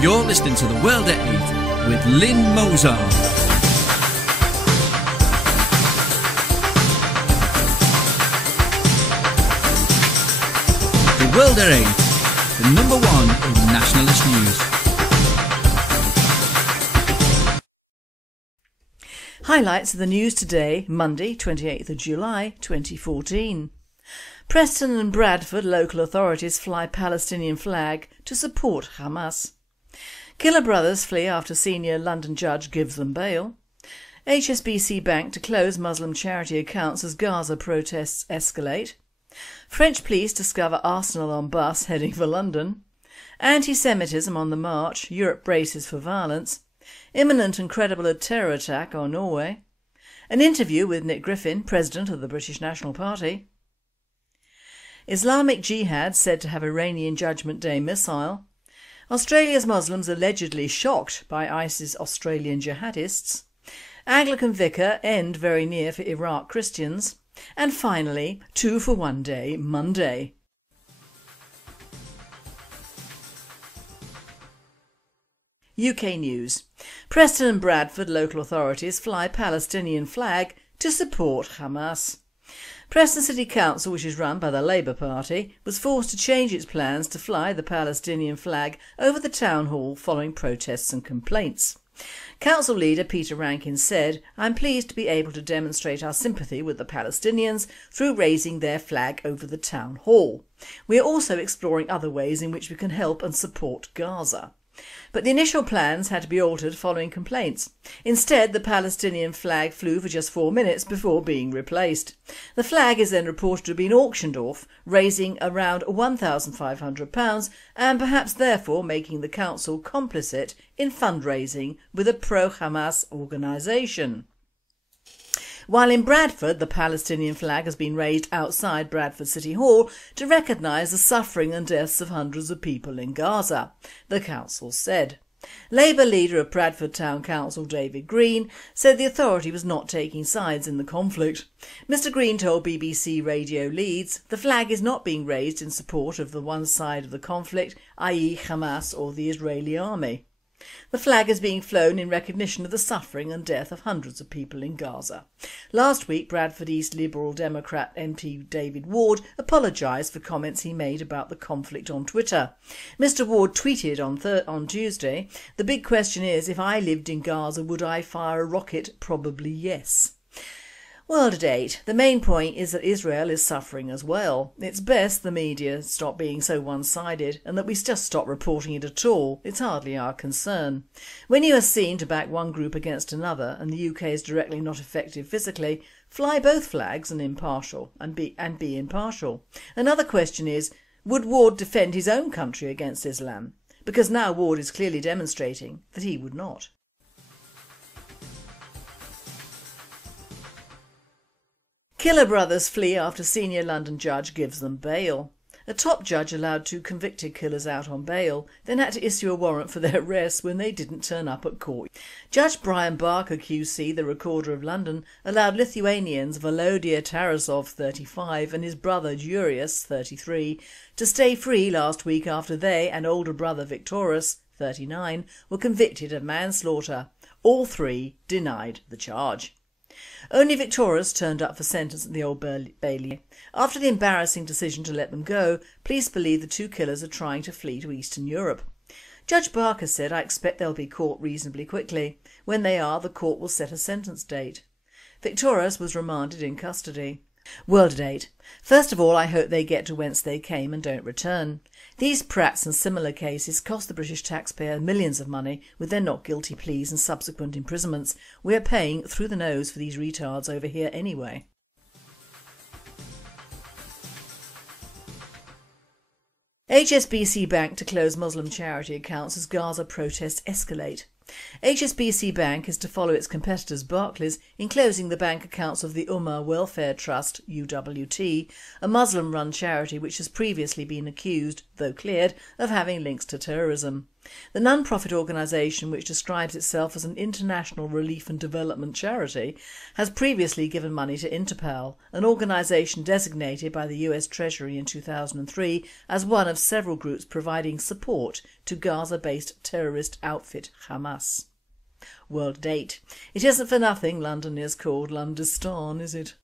You're listening to The World at 8 with Lynn Mozart. The World at 8, the number one in nationalist news. Highlights of the news today, Monday, 28th of July 2014. Preston and Bradford local authorities fly Palestinian flag to support Hamas. Killer brothers flee after senior London judge gives them bail. HSBC Bank to close Muslim charity accounts as Gaza protests escalate. French police discover arsenal on bus heading for London. Anti-Semitism on the march, Europe braces for violence. Imminent and credible terror attack on Norway. An interview with Nick Griffin, President of the British National Party. Islamic jihad said to have Iranian Judgment Day missile. Australia's Muslims allegedly shocked by ISIS Australian jihadists. Anglican Vicar end very near for Iraqi Christians. And finally, 2 for 1 day, Monday. UK news. Preston and Bradford local authorities fly Palestinian flag to support Hamas. Preston City Council, which is run by the Labour Party, was forced to change its plans to fly the Palestinian flag over the town hall following protests and complaints. Council leader Peter Rankin said, "I'm pleased to be able to demonstrate our sympathy with the Palestinians through raising their flag over the town hall. We are also exploring other ways in which we can help and support Gaza." But the initial plans had to be altered following complaints. Instead, the Palestinian flag flew for just 4 minutes before being replaced. The flag is then reported to have been auctioned off, raising around £1,500 and perhaps therefore making the council complicit in fundraising with a pro-Hamas organisation. While in Bradford, the Palestinian flag has been raised outside Bradford City Hall to recognise the suffering and deaths of hundreds of people in Gaza, the council said. Labour leader of Bradford Town Council David Green said the authority was not taking sides in the conflict. Mr Green told BBC Radio Leeds the flag is not being raised in support of the one side of the conflict, i.e. Hamas or the Israeli army. The flag is being flown in recognition of the suffering and death of hundreds of people in Gaza. Last week, Bradford East Liberal Democrat MP David Ward apologised for comments he made about the conflict on Twitter. Mr Ward tweeted on Tuesday, "The big question is, if I lived in Gaza, would I fire a rocket? Probably yes." World at 8. The main point is that Israel is suffering as well. It's best the media stop being so one-sided and that we just stop reporting it at all. It's hardly our concern. When you are seen to back one group against another and the UK is directly not effective physically, fly both flags and be impartial. Another question is, would Ward defend his own country against Islam? Because now Ward is clearly demonstrating that he would not. Killer brothers flee after senior London judge gives them bail. A top judge allowed 2 convicted killers out on bail, then had to issue a warrant for their arrest when they didn't turn up at court. Judge Brian Barker QC, the Recorder of London, allowed Lithuanians Volodya Tarasov, 35, and his brother Jurius, 33, to stay free last week after they and older brother Victoras, 39, were convicted of manslaughter. All 3 denied the charge. Only Victoria's turned up for sentence at the Old Bailey. After the embarrassing decision to let them go, police believe the 2 killers are trying to flee to Eastern Europe. Judge Barker said, "I expect they'll be caught reasonably quickly. When they are, the court will set a sentence date." Victoria's was remanded in custody. World at 8. First of all, I hope they get to whence they came and don't return. These prats and similar cases cost the British taxpayer millions of money with their not guilty pleas and subsequent imprisonments. We are paying through the nose for these retards over here anyway. HSBC Bank to close Muslim charity accounts as Gaza protests escalate. HSBC Bank is to follow its competitors Barclays in closing the bank accounts of the Ummah Welfare Trust (UWT), a Muslim-run charity which has previously been accused, though cleared, of having links to terrorism. The non-profit organisation, which describes itself as an international relief and development charity, has previously given money to Interpol, an organisation designated by the US Treasury in 2003 as one of several groups providing support to Gaza-based terrorist outfit Hamas. World date. It isn't for nothing London is called Londistan, is it?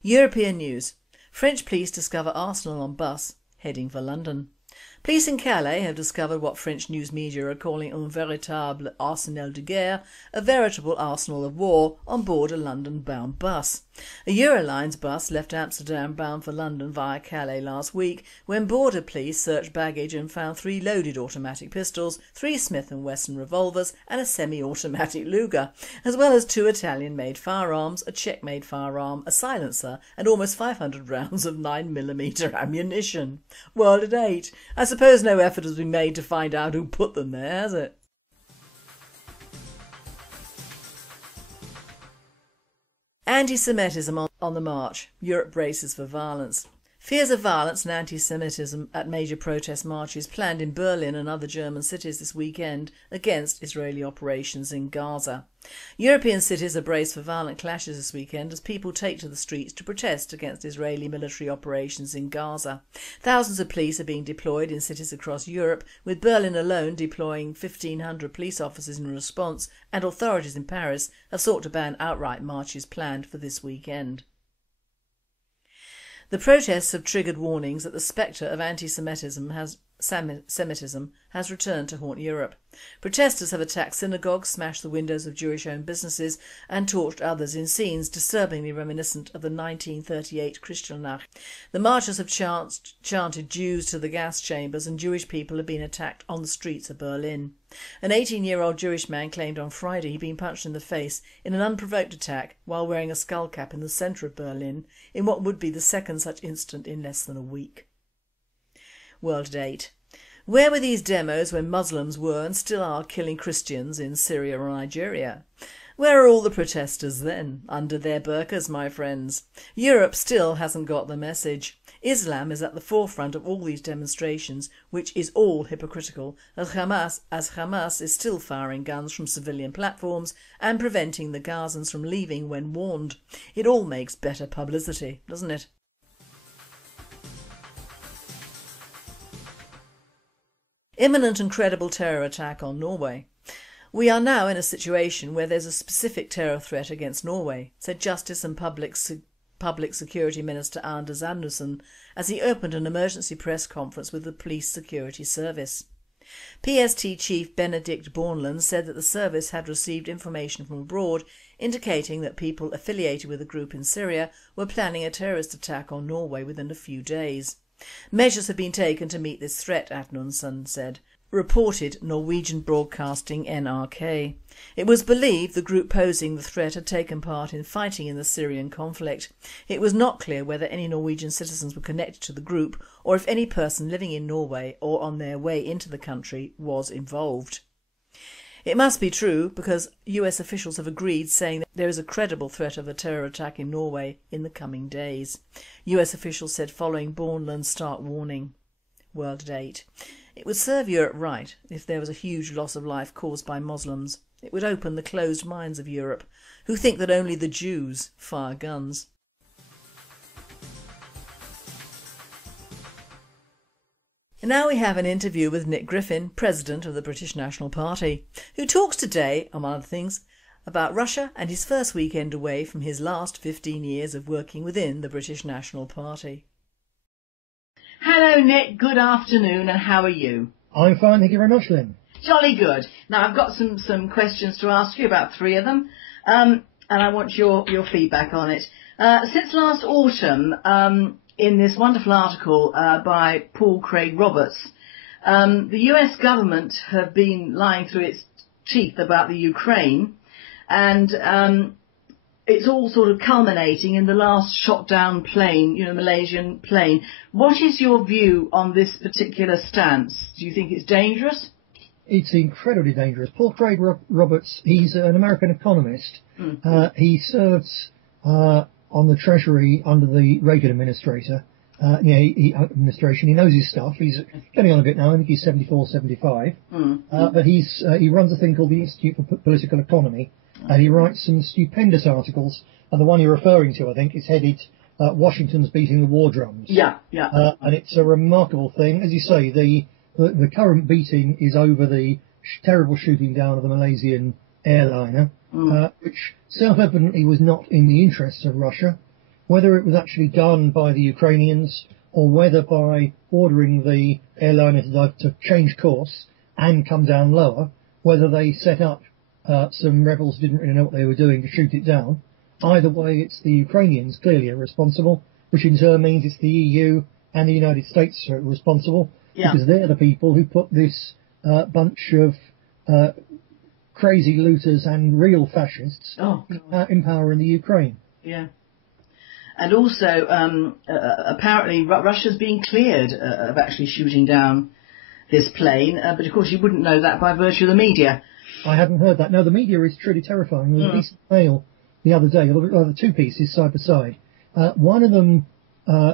European news. French police discover arsenal on bus heading for London. Police in Calais have discovered what French news media are calling un véritable arsenal de guerre, a veritable arsenal of war, on board a London-bound bus. A Eurolines bus left Amsterdam bound for London via Calais last week when border police searched baggage and found 3 loaded automatic pistols, 3 Smith & Wesson revolvers and a semi-automatic Luger, as well as 2 Italian-made firearms, a Czech-made firearm, a silencer and almost 500 rounds of 9mm ammunition. World at 8. I suppose no effort has been made to find out who put them there, has it? Anti-Semitism on the march. Europe braces for violence. Fears of violence and anti-Semitism at major protest marches planned in Berlin and other German cities this weekend against Israeli operations in Gaza. European cities are braced for violent clashes this weekend as people take to the streets to protest against Israeli military operations in Gaza. Thousands of police are being deployed in cities across Europe, with Berlin alone deploying 1,500 police officers in response, and authorities in Paris have sought to ban outright marches planned for this weekend. The protests have triggered warnings that the spectre of anti-Semitism has returned to haunt Europe. Protesters have attacked synagogues, smashed the windows of Jewish-owned businesses and torched others in scenes disturbingly reminiscent of the 1938 Kristallnacht. The marchers have chanted Jews to the gas chambers and Jewish people have been attacked on the streets of Berlin. An 18-year-old Jewish man claimed on Friday he'd been punched in the face in an unprovoked attack while wearing a skull cap in the centre of Berlin, in what would be the second such incident in less than a week. World at 8. Where were these demos when Muslims were and still are killing Christians in Syria or Nigeria? Where are all the protesters then? Under their burqas, my friends. Europe still hasn't got the message. Islam is at the forefront of all these demonstrations, which is all hypocritical, as Hamas is still firing guns from civilian platforms and preventing the Gazans from leaving when warned. It all makes better publicity, doesn't it? Imminent and credible terror attack on Norway. We are now in a situation where there's a specific terror threat against Norway, said Justice and Public Security Minister Anders Anundsen as he opened an emergency press conference with the Police Security Service. PST Chief Benedict Bornland said that the service had received information from abroad indicating that people affiliated with a group in Syria were planning a terrorist attack on Norway within a few days. Measures have been taken to meet this threat, Anundsen said, reported Norwegian Broadcasting NRK. It was believed the group posing the threat had taken part in fighting in the Syrian conflict. It was not clear whether any Norwegian citizens were connected to the group or if any person living in Norway or on their way into the country was involved. It must be true because US officials have agreed, saying that there is a credible threat of a terror attack in Norway in the coming days. US officials said following Bornland's stark warning. World at 8. It would serve Europe right if there was a huge loss of life caused by Muslims. It would open the closed minds of Europe, who think that only the Jews fire guns. And now we have an interview with Nick Griffin, President of the British National Party, who talks today, among other things, about Russia and his first weekend away from his last 15 years of working within the British National Party. Hello Nick, good afternoon, and how are you? I'm fine, thank you very much, Lynn. Jolly good. Now I've got some questions to ask you, about 3 of them, and I want your feedback on it. Since last autumn, in this wonderful article by Paul Craig Roberts, the US government have been lying through its teeth about the Ukraine, and it's all sort of culminating in the last shot down plane, Malaysian plane. What is your view on this particular stance? Do you think it's dangerous? It's incredibly dangerous. Paul Craig Roberts, he's an American economist. He serves on the Treasury under the Reagan administration. He knows his stuff. He's getting on a bit now. I think he's 74, 75. But he runs a thing called the Institute for Political Economy, and he writes some stupendous articles. And the one you're referring to, I think, is headed "Washington's Beating the War Drums." Yeah. And it's a remarkable thing, as you say. The current beating is over the terrible shooting down of the Malaysian airliner, which self-evidently was not in the interests of Russia. Whether it was actually done by the Ukrainians or whether by ordering the airliner to change course and come down lower, whether they set up some rebels who didn't really know what they were doing to shoot it down. Either way, it's the Ukrainians clearly are responsible, which in turn means it's the EU and the United States are responsible, because they're the people who put this bunch of crazy looters and real fascists in power in the Ukraine. Yeah. And also, apparently Russia's being cleared of actually shooting down this plane, but of course you wouldn't know that by virtue of the media. I hadn't heard that. No, the media is truly terrifying. There was a piece of mail the other day, the two pieces side by side. One of them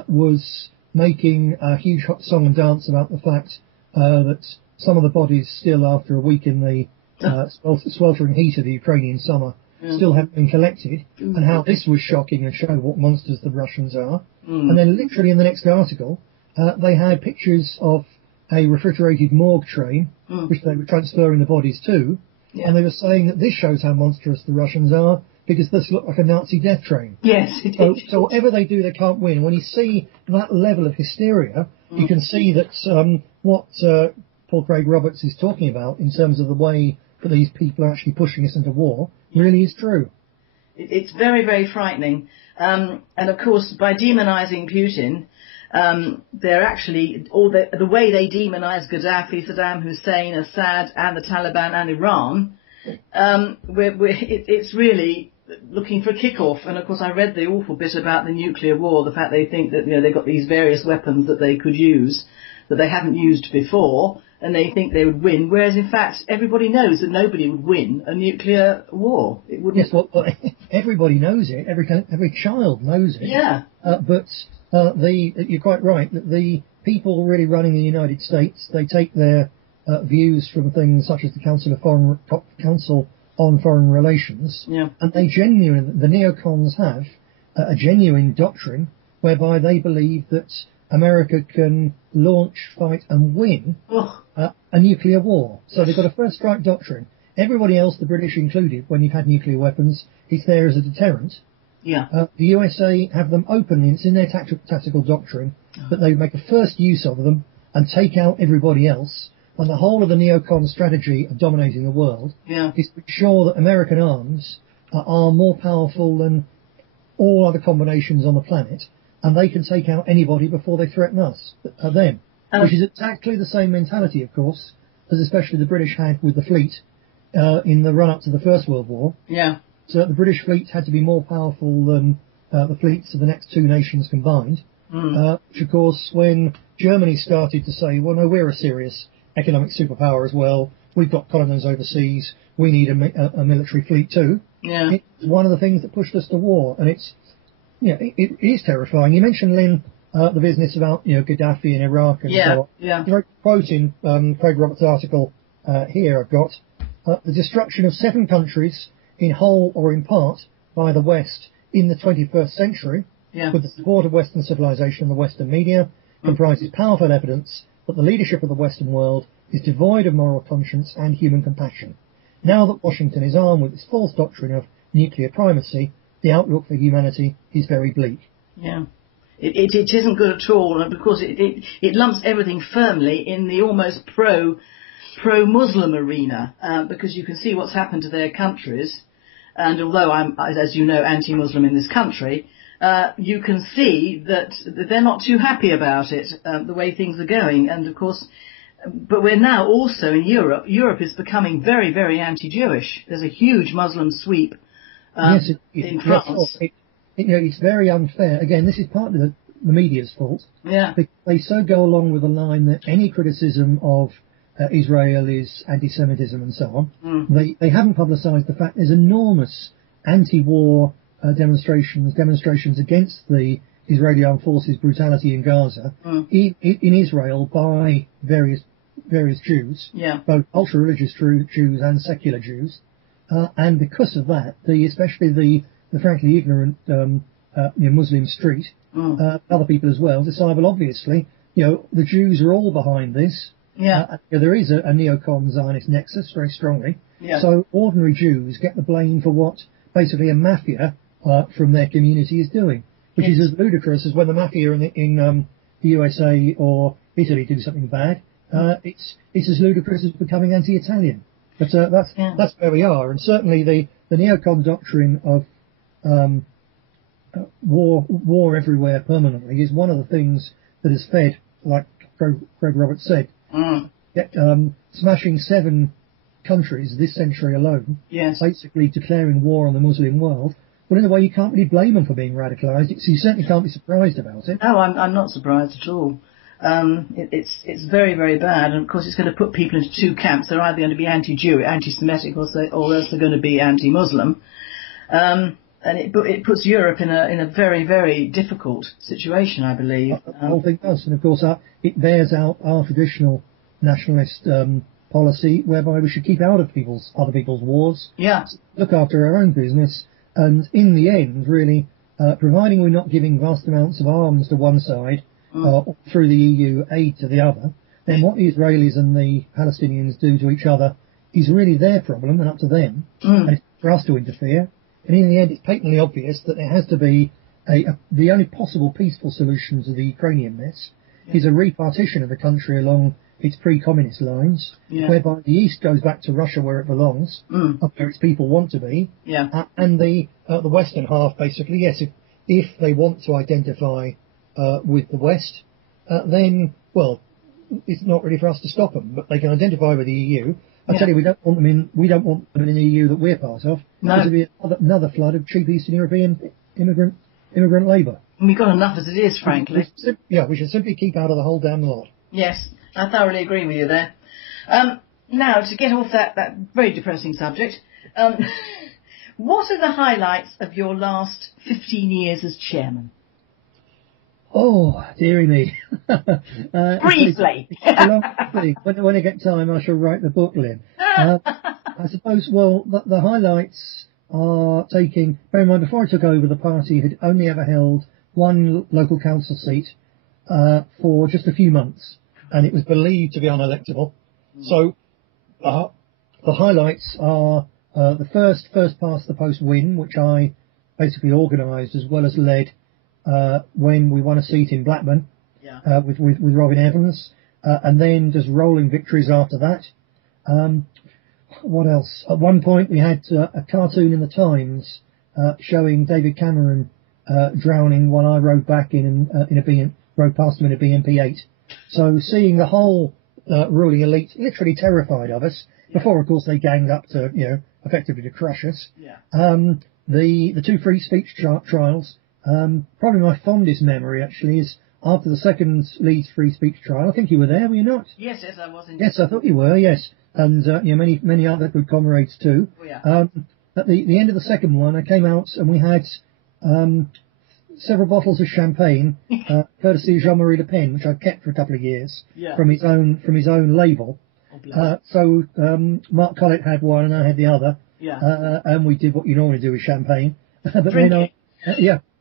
was making a huge hot song and dance about the fact that some of the bodies still, after a week in the sweltering heat of the Ukrainian summer, still haven't been collected, and how this was shocking and showed what monsters the Russians are. And then literally in the next article, they had pictures of a refrigerated morgue train, which they were transferring the bodies to, and they were saying that this shows how monstrous the Russians are, because this looked like a Nazi death train. Yes, it did. So whatever they do, they can't win. When you see that level of hysteria, you can see that what Paul Craig Roberts is talking about in terms of the way that these people are actually pushing us into war really is true. It's very, very frightening. And of course, by demonising Putin, they're actually, the way they demonise Gaddafi, Saddam Hussein, Assad, and the Taliban and Iran, it's really looking for a kick-off. And of course, I read the awful bit about the nuclear war, the fact they think that they've got these various weapons that they could use that they haven't used before, and they think they would win, whereas in fact everybody knows that nobody would win a nuclear war. It wouldn't. Yes, well, everybody knows it. Every child knows it. Yeah. But you're quite right that the people really running the United States, they take their views from things such as the Council on Foreign Relations, and the neocons have a genuine doctrine whereby they believe that America can launch, fight and win a nuclear war. So they've got a first strike doctrine. Everybody else, the British included, when you've had nuclear weapons, is there as a deterrent. The USA have them openly, it's in their tactical doctrine, that they make a first use of them and take out everybody else. And the whole of the neocon strategy of dominating the world is to ensure that American arms are more powerful than all other combinations on the planet, and they can take out anybody before they threaten them. Which is exactly the same mentality, of course, as especially the British had with the fleet in the run-up to the First World War. So the British fleet had to be more powerful than the fleets of the next two nations combined. Which, of course, when Germany started to say, well, no, we're a serious economic superpower as well, we've got colonies overseas, we need a military fleet too. It's one of the things that pushed us to war, and it is terrifying. You mentioned, Lynn, the business about Gaddafi in Iraq and so on. There's a quote in Craig Roberts' article here I've got, the destruction of 7 countries in whole or in part by the West in the 21st century, with the support of Western civilization and the Western media, comprises powerful evidence that the leadership of the Western world is devoid of moral conscience and human compassion. Now that Washington is armed with its false doctrine of nuclear primacy, the outlook for humanity is very bleak. It isn't good at all, and because it lumps everything firmly in the almost pro-Muslim arena, because you can see what's happened to their countries, and although I'm, as you know, anti-Muslim in this country, you can see that they're not too happy about it, the way things are going, and of course, but we're now also in Europe. Europe is becoming very, very anti-Jewish. There's a huge Muslim sweep Yes, in France. It's very unfair. Again, this is partly the media's fault. Yeah. Because they so go along with the line that any criticism of Israel is anti-Semitism and so on. They haven't publicised the fact there's enormous anti-war demonstrations against the Israeli armed forces' brutality in Gaza in Israel by various Jews, both ultra-religious Jews and secular Jews. And because of that, especially the frankly ignorant Muslim street, other people as well, decide, well, obviously, the Jews are all behind this. There is a neocon Zionist nexus very strongly. So ordinary Jews get the blame for what basically a mafia from their community is doing, which is as ludicrous as when the mafia in the USA or Italy do something bad. It's as ludicrous as becoming anti-Italian. But that's where we are, and certainly the neocon doctrine of war everywhere permanently is one of the things that has fed, like Craig Roberts said, smashing 7 countries this century alone, basically declaring war on the Muslim world. Well, in a way, you can't really blame them for being radicalised, so you certainly can't be surprised about it. No, I'm not surprised at all. It's very, very bad, and of course it's going to put people into 2 camps. They're either going to be anti-Jew, anti-Semitic, or else they're going to be anti-Muslim. And it puts Europe in a very, very difficult situation, I believe. The whole thing does, and of course it bears out our traditional nationalist policy, whereby we should keep out of other people's wars, look after our own business, and in the end, really, providing we're not giving vast amounts of arms to one side, through the EU aid to the other, then what the Israelis and the Palestinians do to each other is really their problem and up to them, and it's for us to interfere. And in the end, it's patently obvious that there has to be the only possible peaceful solution to the Ukrainian mess is a repartition of the country along its pre-communist lines, whereby the east goes back to Russia where it belongs, where its people want to be, and the western half basically, yes, if they want to identify with the West, then, well, it's not really for us to stop them, but they can identify with the EU. I tell you, we don't want them in an EU that we're part of. No. There'll be another flood of cheap Eastern European immigrant labour. We've got enough as it is, frankly. We should simply keep out of the whole damn lot. Yes, I thoroughly agree with you there. Now, to get off that very depressing subject, what are the highlights of your last 15 years as chairman? Oh, dearie me. Briefly. When I get time, I shall write the book, Lynn. I suppose, well, the highlights are taking... Bear in mind, before I took over, the party had only ever held one local council seat for just a few months, and it was believed to be unelectable. So the highlights are the first past the post win, which I basically organised as well as led when we won a seat in Blackburn with Robin Evans, and then just rolling victories after that. What else? At one point we had a cartoon in the Times showing David Cameron drowning while I rode back rode past him in a BMP-8. So seeing the whole ruling elite literally terrified of us, before of course they ganged up to, effectively to crush us. The 2 free speech trials, probably my fondest memory actually is after the second Leeds free speech trial. I think you were there, were you not? Yes, I was indeed. Yes, I thought you were, yes. And many other good comrades too. At the end of the second one, I came out and we had several bottles of champagne, courtesy of Jean-Marie Le Pen, which I've kept for a couple of years from his own label. So Mark Collett had one and I had the other, and we did what you normally do with champagne. But then,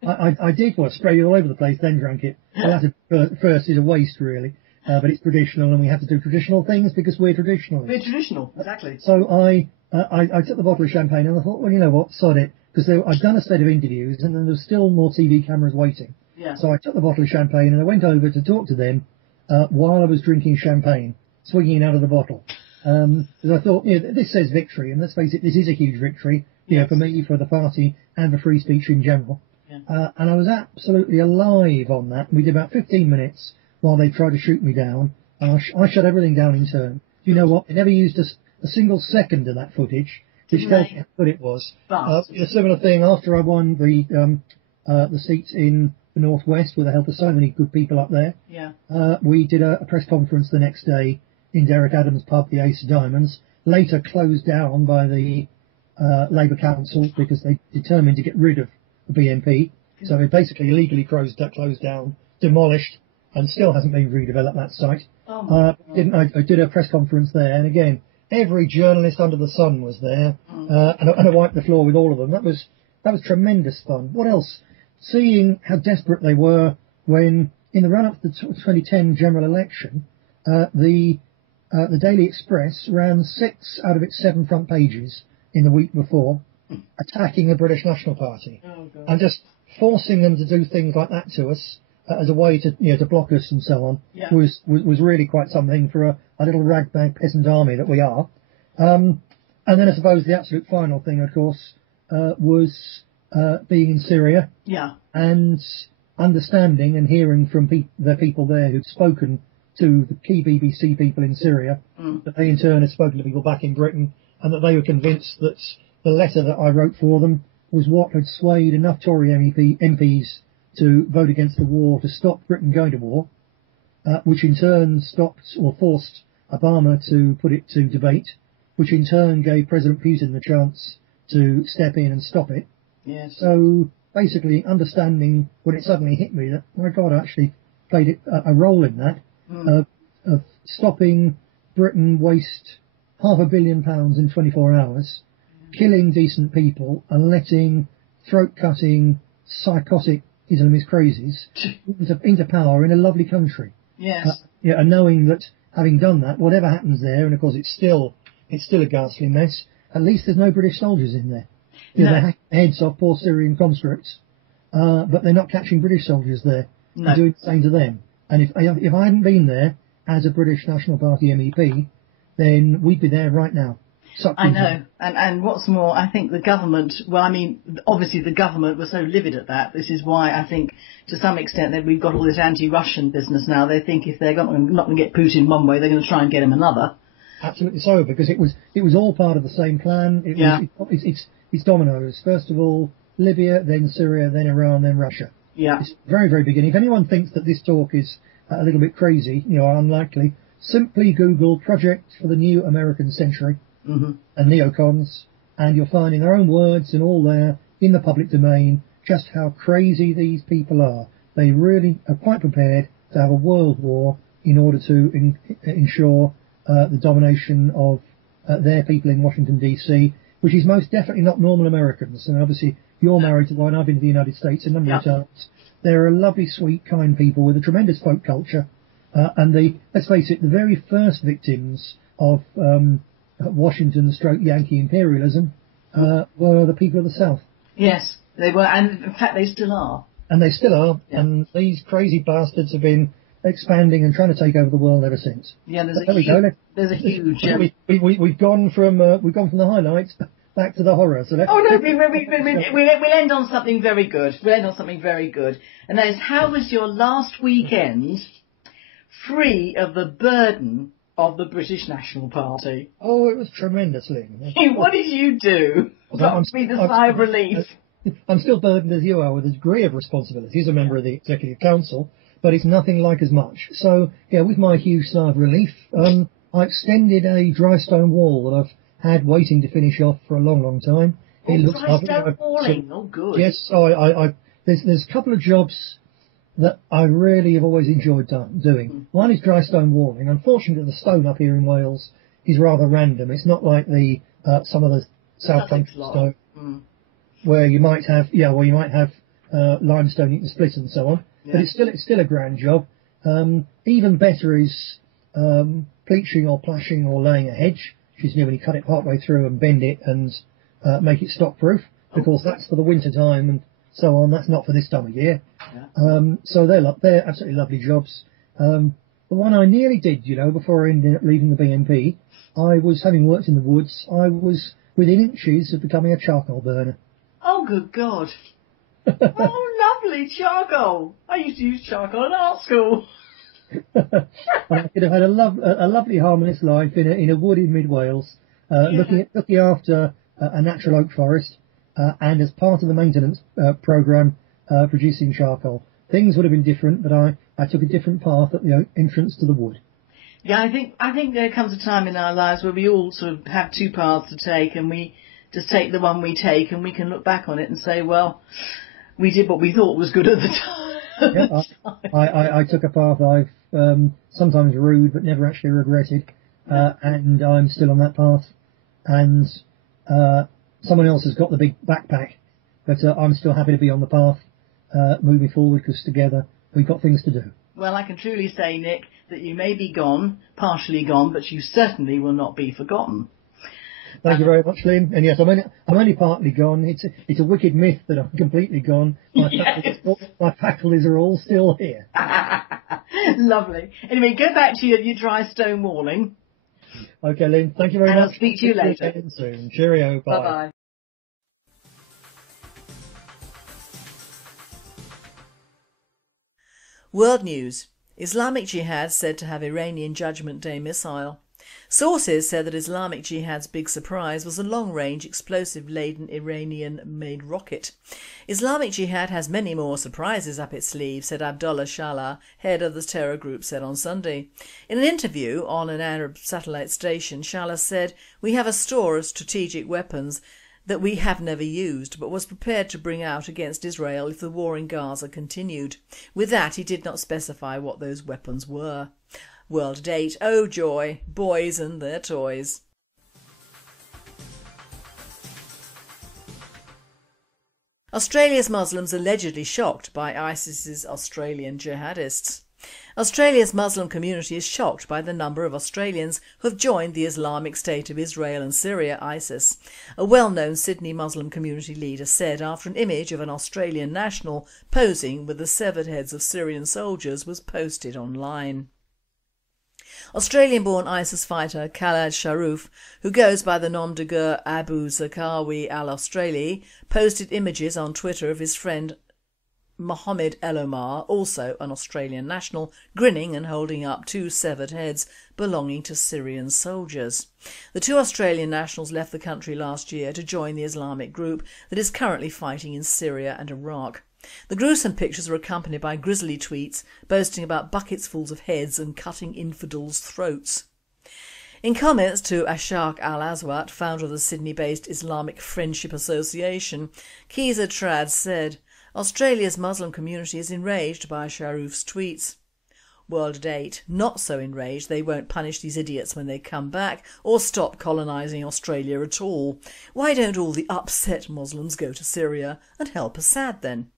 I did spray it all over the place, then drank it. Well, that first is a waste really. But it's traditional, and we have to do traditional things because we're traditionalists. We're traditional, exactly. So I took the bottle of champagne and I thought, well, you know what, sod it, because I'd done a set of interviews and then there was still more TV cameras waiting. So I took the bottle of champagne and I went over to talk to them while I was drinking champagne, swinging it out of the bottle. Because I thought, this says victory, and let's face it, this is a huge victory, for me, for the party, and for free speech in general. And I was absolutely alive on that. We did about 15 minutes while they tried to shoot me down, and I shut everything down in turn. Do you know what? They never used a single second of that footage, which tells you how good it was. A similar thing after I won the seats in the Northwest with the help of so many good people up there. Yeah. We did a press conference the next day in Derek Adams' pub, the Ace of Diamonds, later closed down by the Labour Council because they determined to get rid of the BNP. So they basically illegally closed down, demolished, and still hasn't been redeveloped, that site. Oh I did a press conference there, and again, every journalist under the sun was there, and I wiped the floor with all of them. That was tremendous fun. What else? Seeing how desperate they were when, in the run-up to the 2010 general election, the Daily Express ran 6 out of its 7 front pages in the week before, attacking the British National Party, and just forcing them to do things like that to us as a way to block us and so on was really quite something for a little ragtag peasant army that we are. And then I suppose the absolute final thing, of course, was being in Syria and understanding and hearing from the people there who'd spoken to the key BBC people in Syria, that they in turn had spoken to people back in Britain, and that they were convinced that the letter that I wrote for them was what had swayed enough Tory MPs to vote against the war to stop Britain going to war, which in turn stopped or forced Obama to put it to debate, which in turn gave President Putin the chance to step in and stop it. Yes. So basically understanding when it suddenly hit me that, my God, I actually played a role in that, of stopping Britain waste £500 million in 24 hours, killing decent people and letting throat-cutting, psychotic Islamist crazies into power in a lovely country. Yes. And knowing that having done that, whatever happens there, and of course it's still a ghastly mess, at least there's no British soldiers in there. They're hacking the heads off poor Syrian conscripts, but they're not catching British soldiers there and doing the same to them. And if I hadn't been there as a British National Party MEP, then we'd be there right now. I know. And what's more, I think the government, well, I mean, obviously the government was so livid at that. This is why I think, to some extent, that we've got all this anti-Russian business now. They think if they're not going to get Putin one way, they're going to try and get him another. Absolutely so, because it was all part of the same plan. It's dominoes. First of all, Libya, then Syria, then Iran, then Russia. Yeah. It's very, very beginning. If anyone thinks that this talk is a little bit crazy, unlikely, simply Google Project for the New American Century and neocons, and you'll find in their own words and all there in the public domain just how crazy these people are. They really are quite prepared to have a world war in order to ensure the domination of their people in Washington, D.C., which is most definitely not normal Americans. And obviously, you're married to one. I've been to the United States a number of times. They're a lovely, sweet, kind people with a tremendous folk culture. And let's face it, the very first victims of Washington/Yankee imperialism were the people of the South. Yes, they were, and in fact they still are. And they still are, and these crazy bastards have been expanding and trying to take over the world ever since. Yeah, there's a huge. We've gone from the highlights back to the horror. So we'll end on something very good. And that is, how was your last weekend free of the burden of the British National Party? Oh, it was tremendous, Lynn. What did you do? Be the sigh of relief. I'm still burdened as you are with a degree of responsibility as a member of the Executive Council, but it's nothing like as much. So, with my huge sigh of relief, I extended a dry stone wall that I've had waiting to finish off for a long, long time. It looks lovely. Dry stone walling. Oh, good. Yes, so there's a couple of jobs that I really have always enjoyed doing. One is dry stone walling. Unfortunately, the stone up here in Wales is rather random. It's not like some of the South Country stone, where you might have limestone you can split and so on. Yeah. But it's still a grand job. Even better is pleaching or plashing or laying a hedge, which is when you cut it partway through and bend it and make it stock proof. Of course, that's for the winter time and so on. That's not for this time of year. Yeah. So they're absolutely lovely jobs. The one I nearly did, before I ended up leaving the BNP, I was, having worked in the woods, I was within inches of becoming a charcoal burner. Oh, good God. Oh, lovely, charcoal. I used to use charcoal in art school. I could have had a lovely harmonious life in a wood in mid Wales, looking after a natural oak forest, and as part of the maintenance programme, producing charcoal. Things would have been different, but I took a different path at the entrance to the wood. Yeah, I think there comes a time in our lives where we all sort of have two paths to take, and we just take the one we take, and we can look back on it and say, well, we did what we thought was good at the time. Yeah, I took a path I've sometimes rued but never actually regretted, and I'm still on that path. And someone else has got the big backpack, but I'm still happy to be on the path moving forward, because together we've got things to do. Well, I can truly say, Nick, that you may be gone, partially gone, but you certainly will not be forgotten. Thank you very much, Lynn. And yes, I'm only partly gone. It's a wicked myth that I'm completely gone. My faculties are all still here. Lovely. Anyway, go back to your dry stone walling. Okay, Lynn. Thank you very much. I'll speak to you later. Again soon. Cheerio. Bye. Bye-bye. World News. Islamic Jihad said to have Iranian Judgment Day missile. Sources said that Islamic Jihad's big surprise was a long-range explosive-laden Iranian-made rocket. Islamic Jihad has many more surprises up its sleeve, said Abdullah Shallah, head of the terror group, said on Sunday. In an interview on an Arab satellite station, Shallah said, "We have a store of strategic weapons that we have never used, but was prepared to bring out against Israel if the war in Gaza continued." With that, he did not specify what those weapons were. World date, oh joy, boys and their toys. Australia's Muslims allegedly shocked by ISIS's Australian jihadists. Australia's Muslim community is shocked by the number of Australians who have joined the Islamic State of Israel and Syria, ISIS, a well-known Sydney Muslim community leader said after an image of an Australian national posing with the severed heads of Syrian soldiers was posted online. Australian-born ISIS fighter Khaled Sharif, who goes by the nom de guerre Abu Zakawi al-Australi, posted images on Twitter of his friend Mohammed El Omar, also an Australian national, grinning and holding up two severed heads belonging to Syrian soldiers. The two Australian nationals left the country last year to join the Islamic group that is currently fighting in Syria and Iraq. The gruesome pictures are accompanied by grisly tweets boasting about bucketsfuls of heads and cutting infidels' throats. In comments to Ashaq Al-Aswat, founder of the Sydney-based Islamic Friendship Association, Keza Trad said, "Australia's Muslim community is enraged by Sharif's tweets. World date, not so enraged they won't punish these idiots when they come back or stop colonising Australia at all. Why don't all the upset Muslims go to Syria and help Assad then?"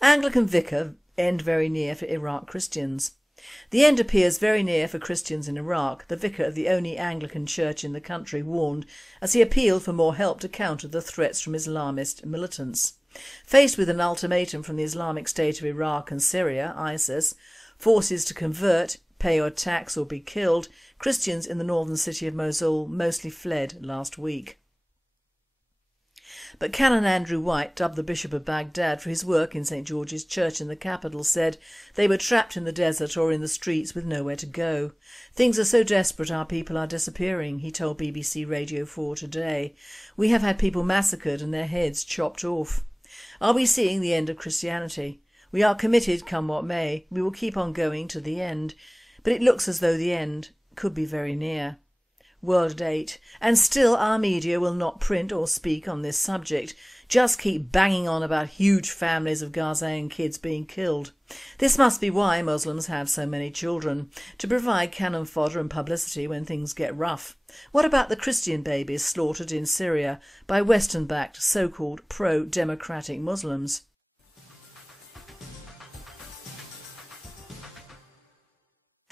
Anglican Vicar end very near for Iraq Christians. The end appears very near for Christians in Iraq, the vicar of the only Anglican church in the country warned as he appealed for more help to counter the threats from Islamist militants. Faced with an ultimatum from the Islamic State of Iraq and Syria, ISIS, forces to convert, pay your tax or be killed, Christians in the northern city of Mosul mostly fled last week. But Canon Andrew White, dubbed the Bishop of Baghdad for his work in St George's Church in the capital, said they were trapped in the desert or in the streets with nowhere to go. "Things are so desperate our people are disappearing," he told BBC Radio 4 Today. "We have had people massacred and their heads chopped off. Are we seeing the end of Christianity? We are committed come what may. We will keep on going to the end. But it looks as though the end could be very near." World date, and still our media will not print or speak on this subject, just keep banging on about huge families of Ghazaean kids being killed. This must be why Muslims have so many children, to provide cannon fodder and publicity when things get rough. What about the Christian babies slaughtered in Syria by Western-backed so-called pro-democratic Muslims?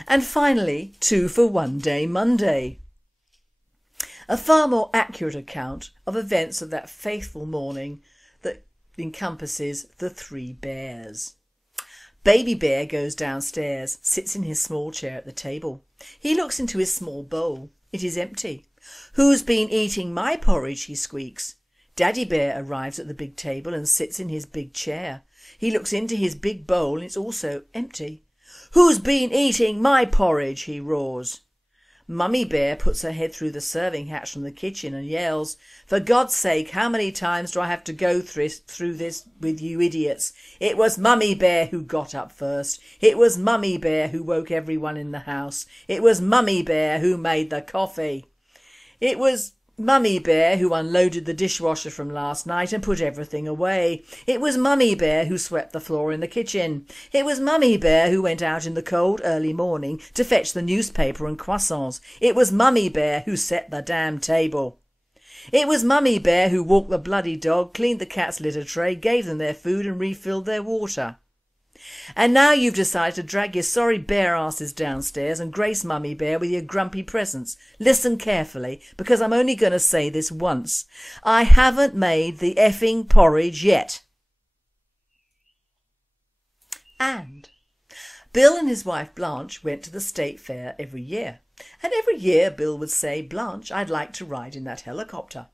And finally, 2 for 1 Day Monday. A far more accurate account of events of that faithful morning that encompasses the 3 bears. Baby Bear goes downstairs, sits in his small chair at the table. He looks into his small bowl. It is empty. "Who's been eating my porridge?" he squeaks. Daddy Bear arrives at the big table and sits in his big chair. He looks into his big bowl and it's also empty. "Who's been eating my porridge?" he roars. Mummy Bear puts her head through the serving hatch from the kitchen and yells, "For God's sake, how many times do I have to go through this with you idiots? It was Mummy Bear who got up first. It was Mummy Bear who woke everyone in the house. It was Mummy Bear who made the coffee. It was Mummy Bear who unloaded the dishwasher from last night and put everything away. It was Mummy Bear who swept the floor in the kitchen. It was Mummy Bear who went out in the cold early morning to fetch the newspaper and croissants. It was Mummy Bear who set the damn table. It was Mummy Bear who walked the bloody dog, cleaned the cat's litter tray, gave them their food and refilled their water. And now you've decided to drag your sorry bear asses downstairs and grace Mummy Bear with your grumpy presence. Listen carefully, because I'm only going to say this once. I haven't made the effing porridge yet." And Bill and his wife Blanche went to the state fair every year. And every year Bill would say, "Blanche, I'd like to ride in that helicopter."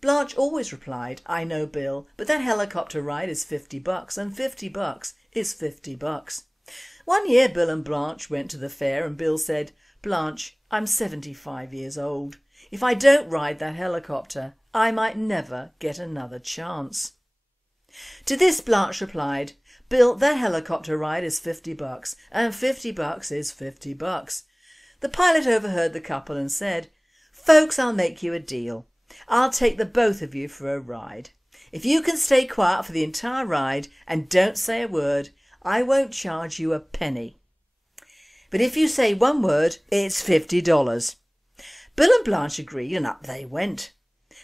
Blanche always replied, "I know, Bill, but that helicopter ride is $50 and $50 is $50. One year Bill and Blanche went to the fair and Bill said, "Blanche, I'm 75 years old. If I don't ride that helicopter, I might never get another chance." To this Blanche replied, "Bill, that helicopter ride is $50 and $50 is $50. The pilot overheard the couple and said, "Folks, I'll make you a deal. I'll take the both of you for a ride. If you can stay quiet for the entire ride and don't say a word, I won't charge you a penny. But if you say one word, it's $50. Bill and Blanche agreed and up they went.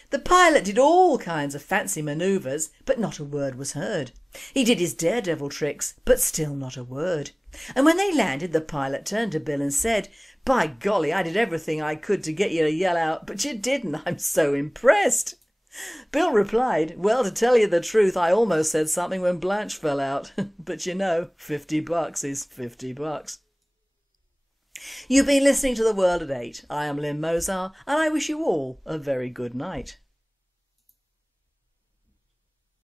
The pilot did all kinds of fancy manoeuvres, but not a word was heard. He did his daredevil tricks, but still not a word. And when they landed, the pilot turned to Bill and said, "By golly, I did everything I could to get you to yell out, but you didn't. I'm so impressed." Bill replied, "Well, to tell you the truth, I almost said something when Blanche fell out. But you know, $50 is $50. You've been listening to The World at 8. I am Lynn Mozar and I wish you all a very good night.